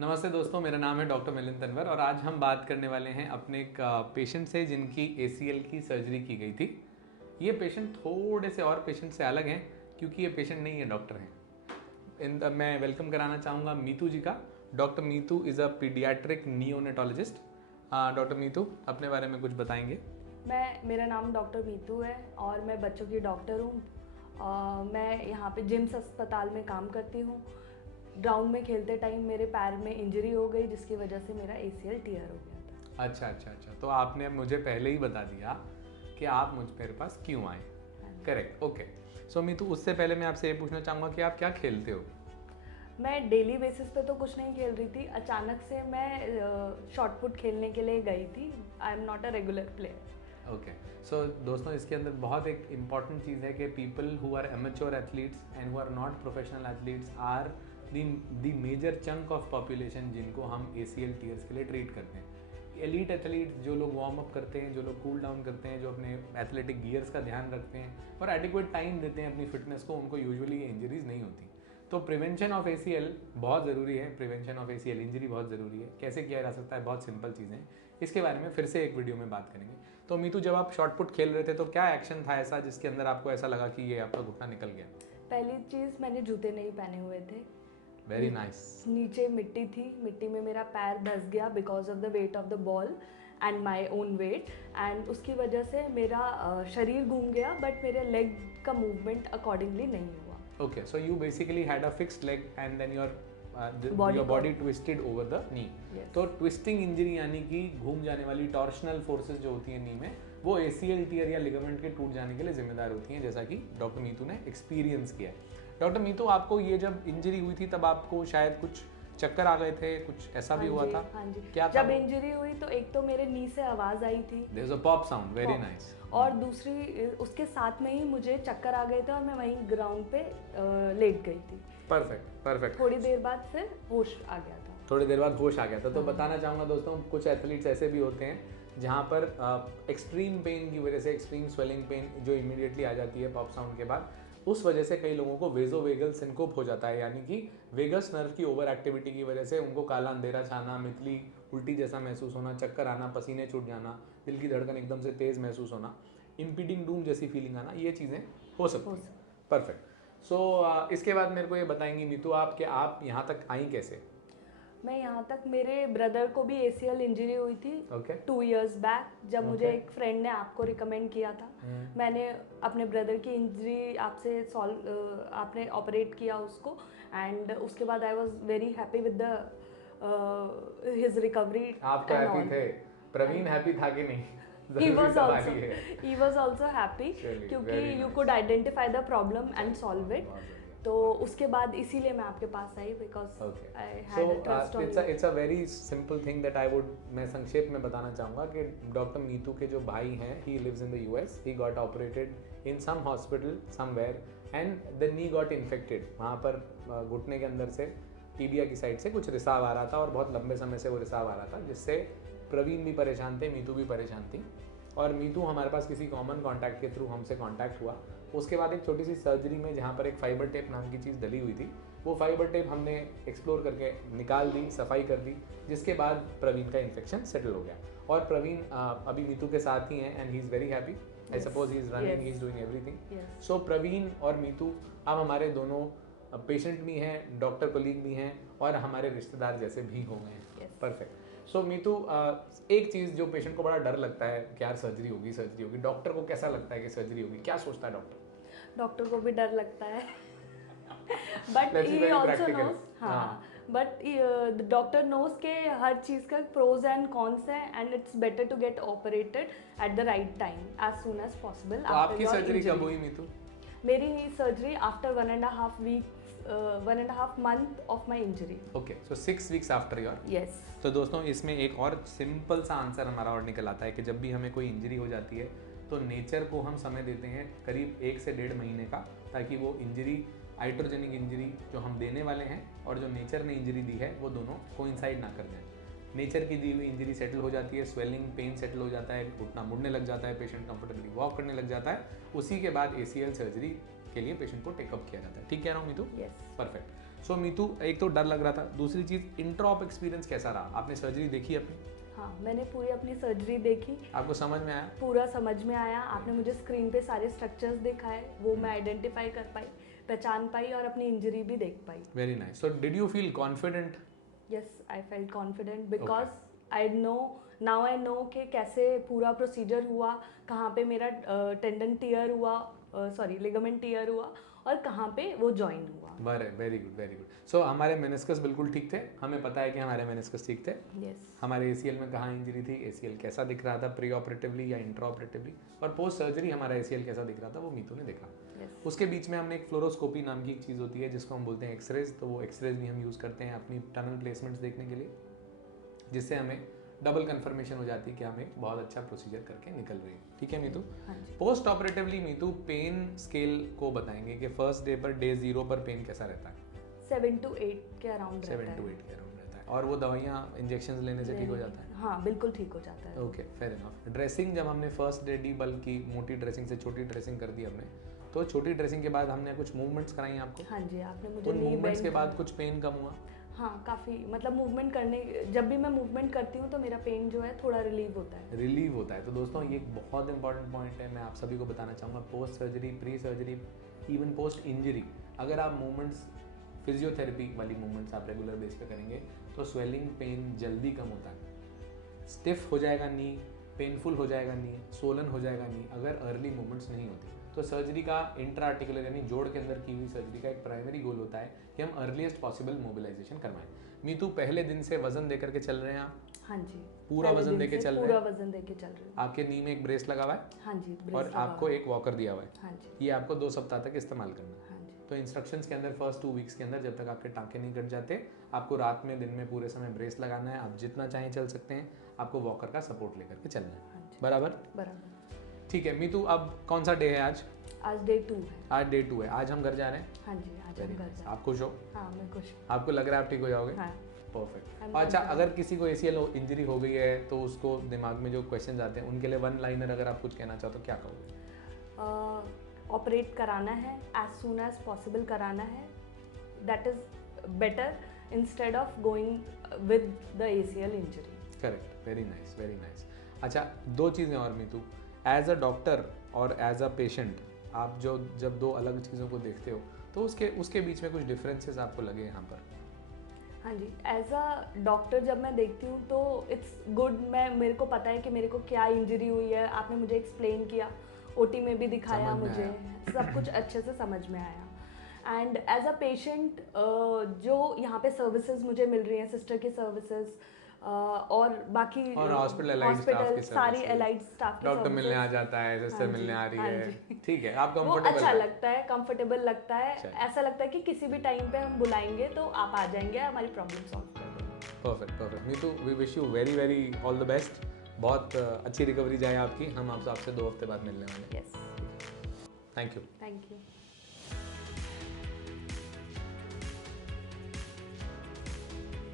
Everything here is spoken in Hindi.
नमस्ते दोस्तों, मेरा नाम है डॉक्टर मिलिंद तनवर और आज हम बात करने वाले हैं अपने एक पेशेंट से जिनकी ACL की सर्जरी की गई थी। ये पेशेंट थोड़े से और पेशेंट से अलग हैं क्योंकि ये पेशेंट नहीं है, डॉक्टर हैं। मैं वेलकम कराना चाहूँगा मीतू जी का। Doctor Meetu is a paediatric neonatologist. Doctor Meetu अपने बारे में कुछ बताएंगे? मेरा नाम डॉक्टर मीतू है और मैं बच्चों की डॉक्टर हूँ। मैं यहाँ पे जिम्स अस्पताल में काम करती हूँ। ग्राउंड में खेलते टाइम मेरे पैर में इंजरी हो गई जिसकी वजह से मेरा ACL टीयर हो गया था। अच्छा, तो आपने मुझे पहले ही बता दिया कि आप मेरे पास क्यों आए। Correct, okay. सो मीतू, उससे पहले मैं आपसे ये पूछना चाहूँगा कि आप क्या खेलते हो? मैं डेली बेसिस पे तो कुछ नहीं खेल रही थी। अचानक से मैं शॉट पुट खेलने के लिए गई थी। I am not a regular player. Okay. So दोस्तों, इसके अंदर बहुत एक इम्पॉर्टेंट चीज़ है कि people who are amateur athletes and who are not professional athletes are the major chunk of population जिनको हम ACL टीयर्स के लिए ट्रीट करते हैं। एलीट एथलीट्स, जो लोग वार्म अप करते हैं, जो लोग कूल डाउन करते हैं, जो अपने एथलेटिक गियर्स का ध्यान रखते हैं और एडिक्वेट टाइम देते हैं अपनी फिटनेस को, उनको यूजुअली ये इंजरीज नहीं होती। तो प्रिवेंशन ऑफ ACL बहुत ज़रूरी है। प्रिवेंशन ऑफ ACL इंजरी बहुत ज़रूरी है। कैसे किया जा सकता है? बहुत सिंपल चीज़ें हैं। इसके बारे में फिर से एक वीडियो में बात करेंगे। तो मीतू, जब आप शॉट पुट खेल रहे थे तो क्या एक्शन था ऐसा जिसके अंदर आपको ऐसा लगा कि ये आपका घुटना निकल गया? पहली चीज़, मैंने जूते नहीं पहने हुए थे। Very nice. नीचे मिट्टी थी, मिट्टी में मेरा पैर धंस गया because of the weight of the ball and my own wait, and उसकी वजह से मेरा शरीर घूम गया बट मेरे लेग का मूवमेंट अकॉर्डिंगली नहीं हुआ। Okay, so you basically had a fixed leg and then your body twisted over the knee. Yes. तो ट्विस्टिंग इंजरी यानी कि घूम जाने वाली टॉर्शनल फोर्सेस जो होती हैं नी में, वो ACL टीयर या लिगामेंट के टूट जाने के लिए जिम्मेदार होती हैं, जैसा कि डॉक्टर मीतू ने एक्सपीरियंस किया है। डॉक्टर मीतू, आपको ये जब इंजरी हुई थी तब आपको शायद कुछ चक्कर आ गए थे, कुछ ऐसा भी हुआ था? हाँ जी। क्या जब इंजरी हुई तो एक तो मेरे नी से आवाज आई थी, there is a pop sound, very nice. और दूसरी उसके साथ में ही मुझे चक्कर आ गए थे और मैं वहीं ग्राउंड पे लेट गई थी। परफेक्ट। थोड़ी देर बाद फिर होश आ गया था। थोड़ी देर बाद होश आ गया था। तो बताना चाहूँगा दोस्तों, कुछ एथलीट्स ऐसे भी होते हैं जहाँ पर एक्सट्रीम पेन की वजह से, एक्सट्रीम स्वेलिंग पेन जो इमीडिएटली आ जाती है पॉप साउंड के बाद, उस वजह से कई लोगों को वेजोवेगल सिंकोप हो जाता है, यानी कि वेगस नर्व की ओवर एक्टिविटी की वजह से उनको काला अंधेरा छाना, मितली उल्टी जैसा महसूस होना, चक्कर आना, पसीने छूट जाना, दिल की धड़कन एकदम से तेज़ महसूस होना, इम्पीडिंग डूम जैसी फीलिंग आना, ये चीज़ें हो सकती हैं। परफेक्ट। सो इसके बाद मेरे को ये बताएंगी मीतू आप कि आप यहाँ तक आई कैसे? मैं यहाँ तक, मेरे ब्रदर को भी ACL इंजरी हुई थी 2 years बैक, जब मुझे एक फ्रेंड ने आपको रिकमेंड किया था। मैंने अपने ब्रदर की इंजरी आपसे आपने ऑपरेट किया उसको, एंड उसके बाद I was very happy with the his recovery. आप तो हैप्पी थे, प्रवीण हैप्पी था कि नहीं? He was also happy क्योंकि you could identify the problem and solve it. तो उसके बाद इसीलिए मैं आपके पास आई, because I had a trust on you. It's a very simple thing that मैं संक्षेप में बताना चाहूँगा कि डॉक्टर मीतू के जो भाई हैं, he lives in the US, he got operated in some hospital somewhere and the knee got infected. वहाँ पर घुटने के अंदर से टीबिया की साइड से कुछ रिसाव आ रहा था और बहुत लंबे समय से वो रिसाव आ रहा था, जिससे प्रवीण भी परेशान थे, मीतू भी परेशान थी। और मीतू हमारे पास किसी कॉमन कॉन्टैक्ट के थ्रू हमसे कॉन्टैक्ट हुआ। उसके बाद एक छोटी सी सर्जरी में जहाँ पर एक फाइबर टेप नाम की चीज़ डली हुई थी, वो फाइबर टेप हमने एक्सप्लोर करके निकाल दी, सफाई कर दी, जिसके बाद प्रवीण का इन्फेक्शन सेटल हो गया। और प्रवीण अभी मीतू के साथ ही हैं and he is very happy. I suppose he is running, he is doing everything. So Praveen और मीतू अब हमारे दोनों पेशेंट भी हैं, डॉक्टर कोलीग भी हैं और हमारे रिश्तेदार जैसे भी हो गए हैं। परफेक्ट। सो मीतू, एक चीज़ जो पेशेंट को बड़ा डर लगता है कि यार सर्जरी होगी, डॉक्टर को कैसा लगता है कि सर्जरी होगी? क्या सोचता है डॉक्टर? डॉक्टर को भी डर लगता है but he also knows, but the doctor knows के हर चीज़ का प्रोज एंड कॉन्स है, and it's better to get operated at the right time as soon as possible. तो आपकी सर्जरी कब हुई मीतू? मेरी surgery after 1.5 month of my injury. Okay, so 6 weeks after your. Yes. तो दोस्तों, इसमें एक और सिंपल सा आंसर हमारा और निकल आता है कि जब भी हमें कोई इंजरी हो जाती है तो नेचर को हम समय देते हैं करीब 1 से 1.5 महीने का, ताकि वो इंजरी, आइट्रोजेनिक इंजरी जो हम देने वाले हैं और जो नेचर ने इंजरी दी है, वो दोनों कोइंसाइड ना कर जाए। नेचर की दी हुई इंजरी सेटल हो जाती है, स्वेलिंग पेन सेटल हो जाता है, घुटना मुड़ने लग जाता है, पेशेंट कंफर्टेबली वॉक करने लग जाता है। उसी के बाद ACL सर्जरी के लिए पेशेंट को टेकअप किया जाता है। ठीक कह रहा हूँ मीतू? यस। परफेक्ट। सो मीतू, एक तो डर लग रहा था, दूसरी चीज इंट्रॉप एक्सपीरियंस कैसा रहा? आपने सर्जरी देखी अपनी? हाँ, मैंने पूरी अपनी सर्जरी देखी। आपको समझ में आया? पूरा समझ में आया। आपने मुझे स्क्रीन पे सारे स्ट्रक्चर्स दिखाए, वो मैं आइडेंटिफाई कर पाई, पहचान पाई और अपनी इंजरी भी देख पाई। Very nice. So did you feel confident? Yes, I felt confident because I know कि कैसे पूरा प्रोसीजर हुआ, कहाँ पे मेरा टेंडन टीयर हुआ, लिगामेंट टीयर हुआ और कहाँ पे वो जॉइन हुआ। Very good, very good. So हमारे मेनिस्कस बिल्कुल ठीक थे, हमें पता है कि हमारे मेनिस्कस ठीक थे। yes. हमारे ACL में कहाँ इंजरी थी, ACL कैसा दिख रहा था प्री ऑपरेटिवली या इंट्रा ऑपरेटिवली, और पोस्ट सर्जरी हमारा ACL कैसा दिख रहा था वो मीतू ने देखा। yes. उसके बीच में हमने एक फ्लोरोस्कोपी नाम की एक चीज़ होती है जिसको हम बोलते हैं एक्सरेज, तो वो एक्सरेज भी हम यूज़ करते हैं अपनी टनल प्लेसमेंट्स देखने के लिए, जिससे हमें डबल कंफर्मेशन हो जाती है कि हम एक बहुत अच्छा प्रोसीजर करके निकल रहे हैं। ठीक है Meetu? Post operatively Meetu pain scale को बताएंगे कि फर्स्ट डे पर, डे 0 पर पेन कैसा रहता है? 7 to 8 के अराउंड रहता है। 7 to 8 के अराउंड रहता है। और वो दवाइयाँ इंजेक्शंस लेने से ठीक हो जाता है? हाँ, बिल्कुल ठीक हो जाता है। Okay, fair enough. ड्रेसिंग, जब हमने फर्स्ट डे डी बल्क की मोटी ड्रेसिंग से छोटी ड्रेसिंग कर दी हमने, तो छोटी ड्रेसिंग के बाद हमने कुछ मूवमेंट्स कराई आपको? हाँ जी, आपने मुझे उन मूवमेंट्स के बाद कुछ पेन कम हुआ? हाँ, काफ़ी, मतलब मूवमेंट करने, जब भी मैं मूवमेंट करती हूँ तो मेरा पेन जो है थोड़ा रिलीव होता है। रिलीव होता है। तो दोस्तों ये एक बहुत इंपॉर्टेंट पॉइंट है, मैं आप सभी को बताना चाहूँगा। Post surgery, pre surgery, even post injury, अगर आप मूवमेंट्स, फिजियोथेरेपी वाली मूवमेंट्स आप रेगुलर बेस पे करेंगे तो स्वेलिंग, पेन जल्दी कम होता है। स्टिफ हो जाएगा नी, पेनफुल हो जाएगा नी, सोलन हो जाएगा नी, अगर अर्ली मूवमेंट्स नहीं होती। तो सर्जरी का इंट्रा आर्टिकुलर यानी जोड़ के अंदर की हुई सर्जरी का एक प्राइमरी गोल होता है कि हम अर्लीस्ट पॉसिबल मोबिलाइजेशन करवाएं। मीतू, पहले दिन से वजन देकर के चल रहे हैं आप? हाँ जी, पूरा वजन देके चल रहे हैं? पूरा वजन देके चल रहे हैं। आपके नी में एक ब्रेस लगा हुआ है? हाँ जी, और आपको एक वॉकर दिया हुआ है? हाँ जी। ये आपको 2 सप्ताह तक इस्तेमाल करना है। हाँ जी। तो इंस्ट्रक्शंस के अंदर फर्स्ट 2 वीक्स के अंदर जब तक आपके टाँके नहीं कट जाते, आपको रात में, दिन में पूरे समय ब्रेस लगाना है। आप जितना चाहें चल सकते हैं, आपको वॉकर का सपोर्ट लेकर के चलना है। बराबर? बराबर। ठीक है मीतू, अब कौन सा डे है आज? आज डे 2 है। आज डे 2 है। आज हम घर जा रहे हैं? हाँ जी, आज हम घर जा रहे हैं। आप खुश हो? हाँ, मैं खुश हूँ। आपको लग रहा है आप ठीक हो जाओगे? हाँ। परफेक्ट। अच्छा, अगर किसी को ACL इंजरी हो गई है तो उसको दिमाग में जो क्वेश्चंस आते हैं उनके लिए वन लाइनर अगर आप कुछ कहना चाहो तो क्या कहोगे? ऑपरेट कराना है, एज सून एज पॉसिबल कराना है, that is better instead of going with the ACL injury. Correct, very nice, very nice. अच्छा, 2 चीज़ें और मीतू, एज अ डॉक्टर और एज अ पेशेंट, आप जब 2 अलग चीज़ों को देखते हो तो उसके बीच में कुछ डिफरेंसेस आपको लगे यहाँ पर? हाँ जी, एज अ डॉक्टर जब मैं देखती हूँ तो इट्स गुड, मेरे को पता है कि मेरे को क्या इंजरी हुई है, आपने मुझे एक्सप्लेन किया, OT में भी दिखाया, मुझे सब कुछ अच्छे से समझ में आया। एंड एज अ पेशेंट जो यहाँ पे सर्विसेज मुझे मिल रही हैं, सिस्टर की सर्विसेज और बाकी और हॉस्पिटल सारी एलाइड स्टाफ की, डॉक्टर मिलने आ जाता है, सिस्टर मिलने आ रही है, ठीक है, आप कंफर्टेबल, अच्छा लगता है, कंफर्टेबल लगता है, ऐसा लगता है कि किसी भी टाइम पे हम बुलाएंगे तो आप आ जाएंगे, हमारी प्रॉब्लम सॉल्व कर देंगे। Perfect, perfect Meetu, we wish you very very all the best. बहुत अच्छी रिकवरी जाए आपकी। हम आपसे 2 हफ्ते बाद मिलने वाले हैं। Yes, thank you. Thank you.